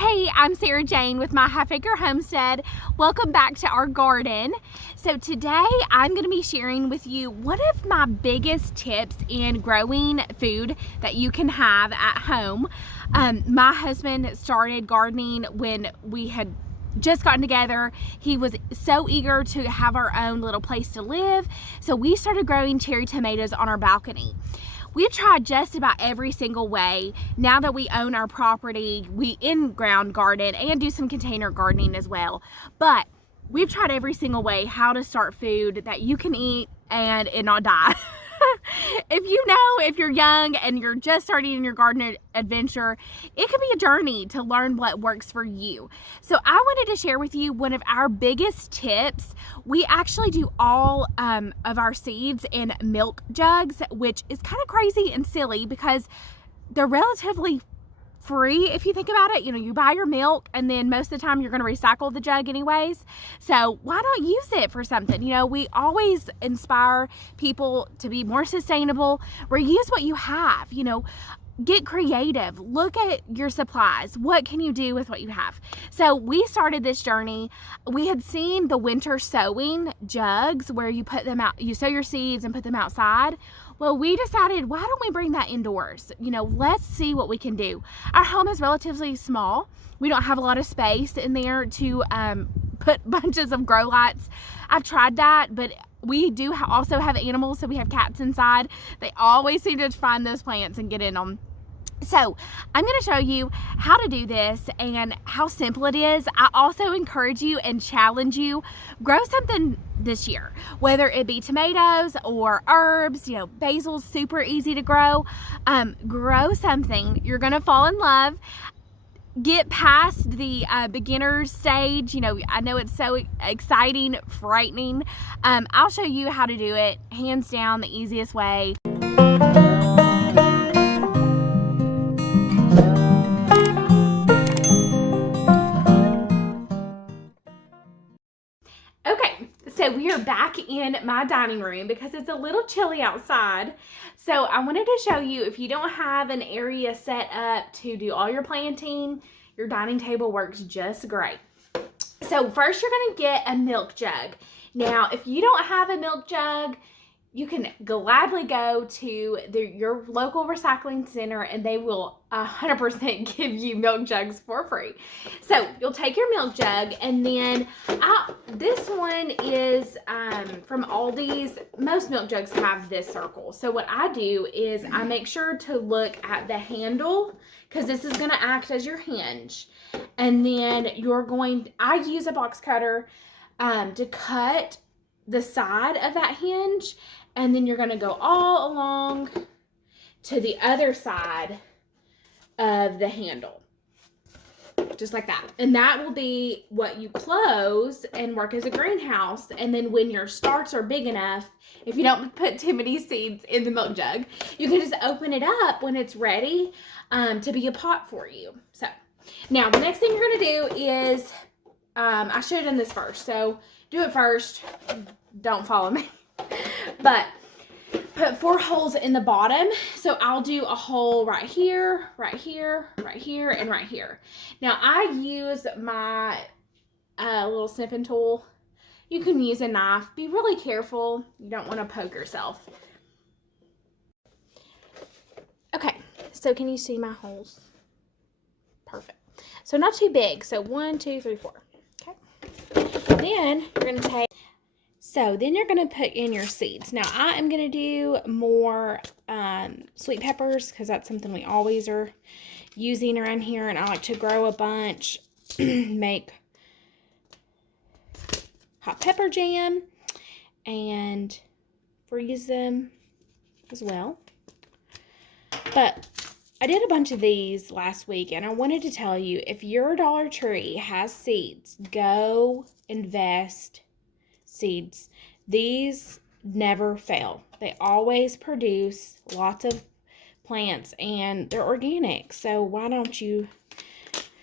Hey, I'm Sarah Jane with My Half Acre Homestead. Welcome back to our garden. So today I'm going to be sharing with you one of my biggest tips in growing food that you can have at home. My husband started gardening when we had just gotten together. He was so eager to have our own little place to live, so we started growing cherry tomatoes on our balcony. We've tried just about every single way. Now that we own our property, we in-ground garden and do some container gardening as well. But we've tried every single way how to start food that you can eat and it not die. If you're young and you're just starting in your garden adventure, it can be a journey to learn what works for you. So I wanted to share with you one of our biggest tips. We actually do all of our seeds in milk jugs, which is kind of crazy and silly because they're relatively free if you think about it. You buy your milk and then most of the time you're going to recycle the jug anyways, so why not use it for something? We always inspire people to be more sustainable. Reuse what you have. Get creative. Look at your supplies. What can you do with what you have? So we started this journey. We had seen the winter sowing jugs where you put them out, you sow your seeds and put them outside. Well, we decided, why don't we bring that indoors? Let's see what we can do. Our home is relatively small. We don't have a lot of space in there to put bunches of grow lights. I've tried that, but we do also have animals, so we have cats inside. They always seem to find those plants and get in them. So I'm going to show you how to do this and how simple it is. I also encourage you and challenge you, grow something this year, whether it be tomatoes or herbs. Basil's super easy to grow. Grow something. You're going to fall in love. Get past the beginner stage. I know it's so exciting, frightening. I'll show you how to do it, hands down the easiest way. Okay, so we are back in my dining room because it's a little chilly outside. So I wanted to show you, if you don't have an area set up to do all your planting, your dining table works just great. So first you're going to get a milk jug. Now, if you don't have a milk jug, you can gladly go to your local recycling center and they will 100% give you milk jugs for free. So you'll take your milk jug, and then this one is from Aldi's. Most milk jugs have this circle. So what I do is I make sure to look at the handle, because this is going to act as your hinge. And then I use a box cutter to cut the side of that hinge, and then you're going to go all along to the other side of the handle, just like that. And that will be what you close and work as a greenhouse. And then when your starts are big enough, if you don't put too many seeds in the milk jug, you can just open it up when it's ready to be a pot for you. So now the next thing you're going to do is, I should have done this first, so do it first. Don't follow me. But put 4 holes in the bottom. So I'll do a hole right here, right here, right here, and right here. Now I use my little snipping tool. You can use a knife. Be really careful. You don't want to poke yourself. Okay, so can you see my holes? Perfect. So not too big. So 1, 2, 3, 4. Okay. Then you're going to take. So then you're going to put in your seeds. Now I am going to do more sweet peppers because that's something we always are using around here. And I like to grow a bunch, make hot pepper jam, and freeze them as well. But I did a bunch of these last week, and I wanted to tell you, if your Dollar Tree has seeds, go invest seeds. These never fail. They always produce lots of plants, and they're organic. So why don't you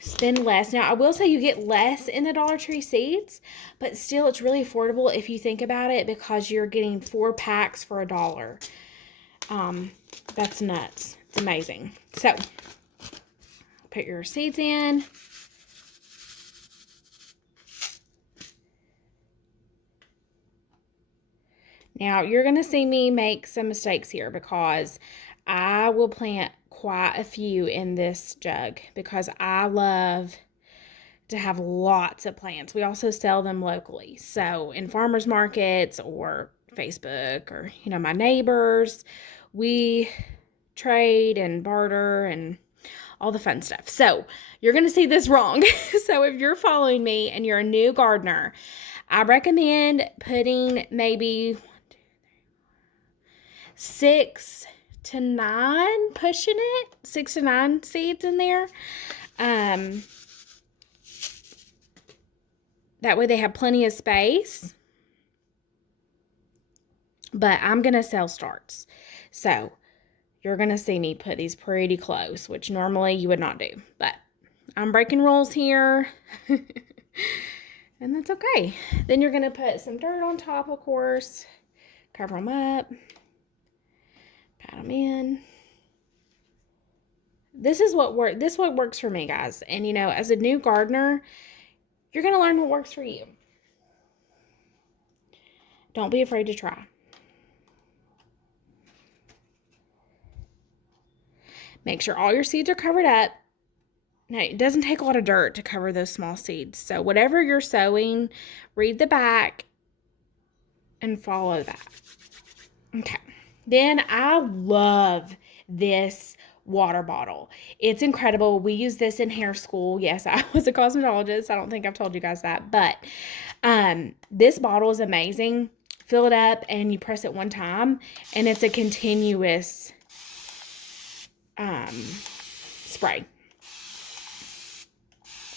spend less? Now, I will say you get less in the Dollar Tree seeds, but still it's really affordable if you think about it, because you're getting 4 packs for $1. That's nuts. It's amazing. So Put your seeds in. Now, you're going to see me make some mistakes here because I will plant quite a few in this jug because I love to have lots of plants. We also sell them locally. So in farmers markets or Facebook or, you know, my neighbors, we trade and barter and all the fun stuff. So you're going to see this wrong. So if you're following me and you're a new gardener, I recommend putting maybe 6 to 9, pushing it, 6 to 9 seeds in there. That way they have plenty of space. But I'm going to sell starts. So you're going to see me put these pretty close, which normally you would not do. But I'm breaking rules here. And that's okay. Then you're going to put some dirt on top, of course. Cover them up. Pat them in. This is what works for me, guys. And you know, as a new gardener, you're going to learn what works for you. Don't be afraid to try. Make sure all your seeds are covered up. Now, it doesn't take a lot of dirt to cover those small seeds. So whatever you're sowing, read the back and follow that. Okay. Then I love this water bottle. It's incredible. We use this in hair school. Yes, I was a cosmetologist. I don't think I've told you guys that. But this bottle is amazing. Fill it up and you press it one time. And it's a continuous spray.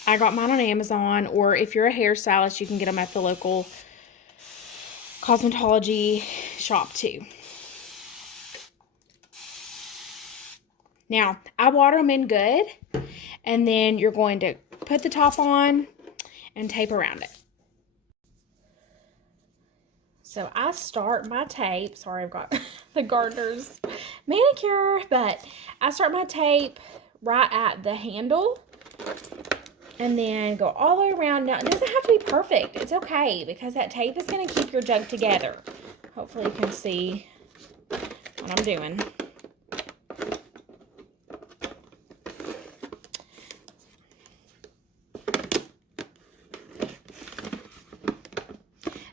I got mine on Amazon, or if you're a hairstylist, you can get them at the local cosmetology shop too. Now, I water them in good, and then you're going to put the top on and tape around it. So I start my tape, sorry, I've got the gardener's manicure, but I start my tape right at the handle and then go all the way around. Now, it doesn't have to be perfect. It's okay because that tape is going to keep your jug together. Hopefully you can see what I'm doing.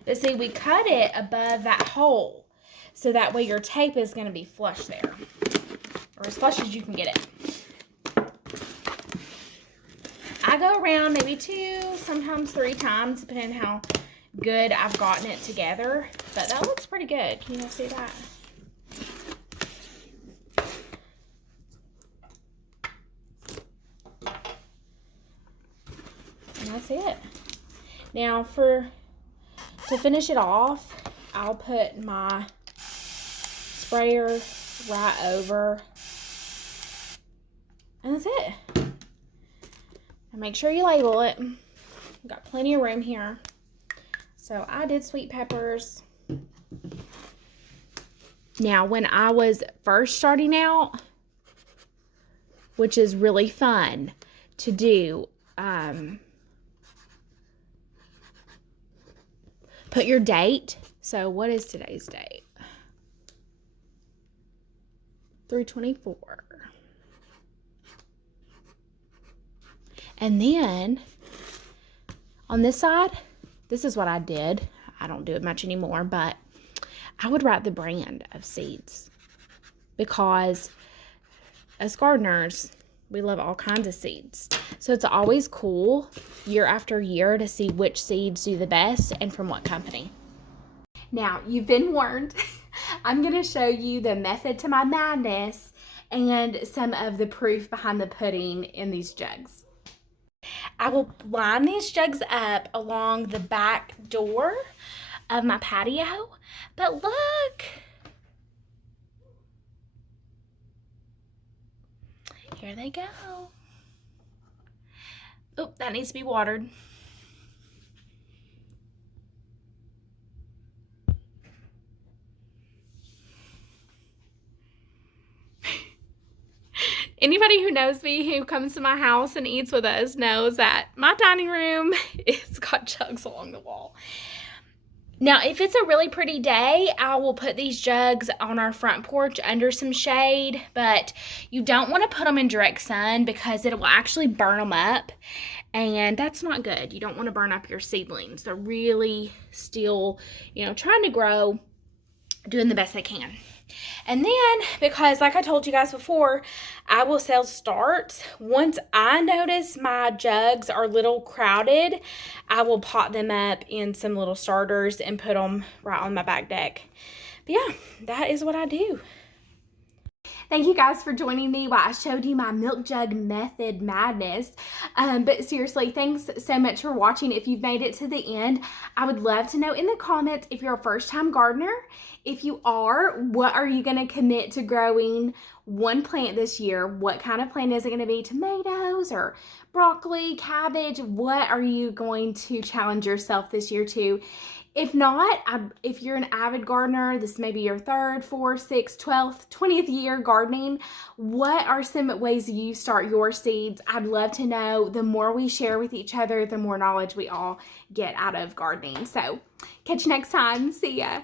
But see, we cut it above that hole, so that way your tape is going to be flush there, or as flush as you can get it. I go around maybe 2, sometimes 3 times, depending on how good I've gotten it together. But that looks pretty good. Can you guys see that? And that's it. Now to finish it off, I'll put my sprayer right over, and that's it. And make sure you label it. Got plenty of room here. So I did sweet peppers. Now, when I was first starting out, which is really fun to do, put your date. So what is today's date? 3/24. And then on this side, this is what I did. I don't do it much anymore, but I would write the brand of seeds because as gardeners, we love all kinds of seeds. So it's always cool year after year to see which seeds do the best and from what company. Now, you've been warned. I'm going to show you the method to my madness and some of the proof behind the pudding in these jugs. I will line these jugs up along the back door of my patio, but look. Here they go. Oh, that needs to be watered. Anybody who knows me, who comes to my house and eats with us, knows that my dining room it's got jugs along the wall. Now, if it's a really pretty day, I will put these jugs on our front porch under some shade, but you don't want to put them in direct sun because it will actually burn them up, and that's not good. You don't want to burn up your seedlings. They're really still, trying to grow, doing the best they can. And then, because like I told you guys before, I will sell starts. Once I notice my jugs are a little crowded, I will pot them up in some little starters and put them right on my back deck. But yeah, that is what I do. Thank you guys for joining me while I showed you my Milk Jug Method madness. But seriously, thanks so much for watching. If you've made it to the end, I would love to know in the comments if you're a first-time gardener. If you are, what are you going to commit to growing one plant this year? What kind of plant is it going to be? Tomatoes or broccoli, cabbage? What are you going to challenge yourself this year to? If not, if you're an avid gardener, this may be your 3rd, 4th, 6th, 12th, 20th year gardening, what are some ways you start your seeds? I'd love to know. The more we share with each other, the more knowledge we all get out of gardening. So catch you next time. See ya.